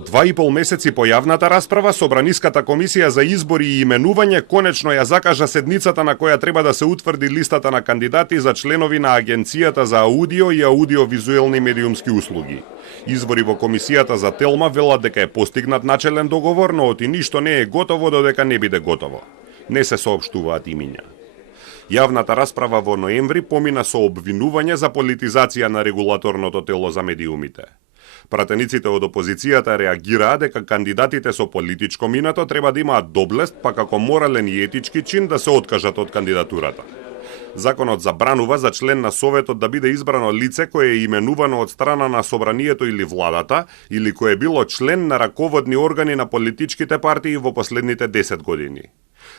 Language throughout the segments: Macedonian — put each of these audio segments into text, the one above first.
2,5 месеци по јавната расправа, Собраниската комисија за избори и именување конечно ја закажа седницата на која треба да се утврди листата на кандидати за членови на Агенцијата за аудио и аудиовизуелни медиумски услуги. Извори во комисијата за Телма велат дека е постигнат начелен договор, но оти ништо не е готово додека не биде готово. Не се соопштуваат имиња. Јавната расправа во ноември помина со обвинување за политизација на регулаторното тело за медиумите. Пратениците од опозицијата реагираа дека кандидатите со политичко минато треба да имаат доблест, па како морален и етички чин да се откажат од кандидатурата. Законот забранува за член на Советот да биде избрано лице кое е именувано од страна на Собранието или владата, или кое е било член на раководни органи на политичките партии во последните 10 години.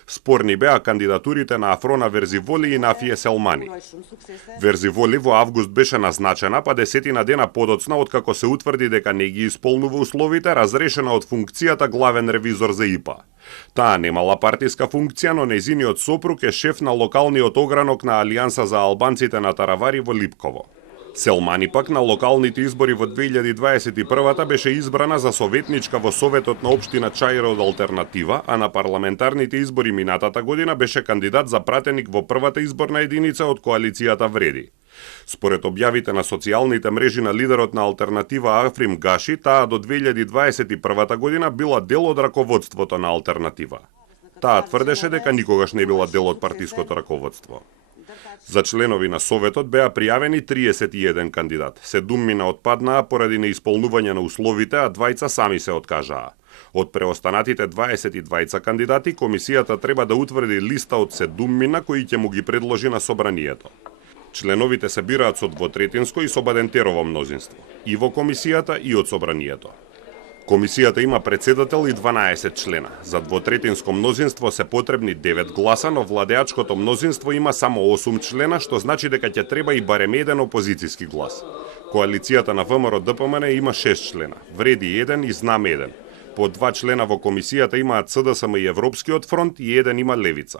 Спорни беа кандидатурите на Афрона Верзиволи и Нафие Селмани. Верзиволи во август беше назначена, па 10 дена подоцна откако се утврди дека не ги исполнува условите, разрешена од функцијата главен ревизор за ИПА. Таа немала партиска функција, но нејзиниот сопруг е шеф на локалниот огранок на Алијанса за албанците на Таравари во Липково. Селмани пак на локалните избори во 2021 беше избрана за советничка во Советот на општина Чаир од Алтернатива, а на парламентарните избори минатата година беше кандидат за пратеник во првата изборна единица од коалицијата Вреди. Според објавите на социјалните мрежи на лидерот на Алтернатива Африм Гаши, таа до 2021 година била дел од раководството на Алтернатива. Таа тврдеше дека никогаш не била дел од партиското раководство. За членови на Советот беа пријавени 31 кандидат. 7 отпаднаа поради неисполнување на условите, а 2 сами се откажаа. Од преостанатите 22 кандидати, комисијата треба да утврди листа од 7 кои ќе му ги предложи на Собранието. Членовите се бираат со двотретинско и со бадентерово мнозинство, и во комисијата и од Собранието. Комисијата има председател и 12 члена. За двотретинско мнозинство се потребни 9 гласа, но владеачкото мнозинство има само 8 члена, што значи дека ќе треба и барем еден опозицијски глас. Коалицијата на ВМРО ДПМН има 6 члена, Вреди 1 и Знам 1. По 2 члена во комисијата имаат СДСМ и Европскиот фронт и 1 има Левица.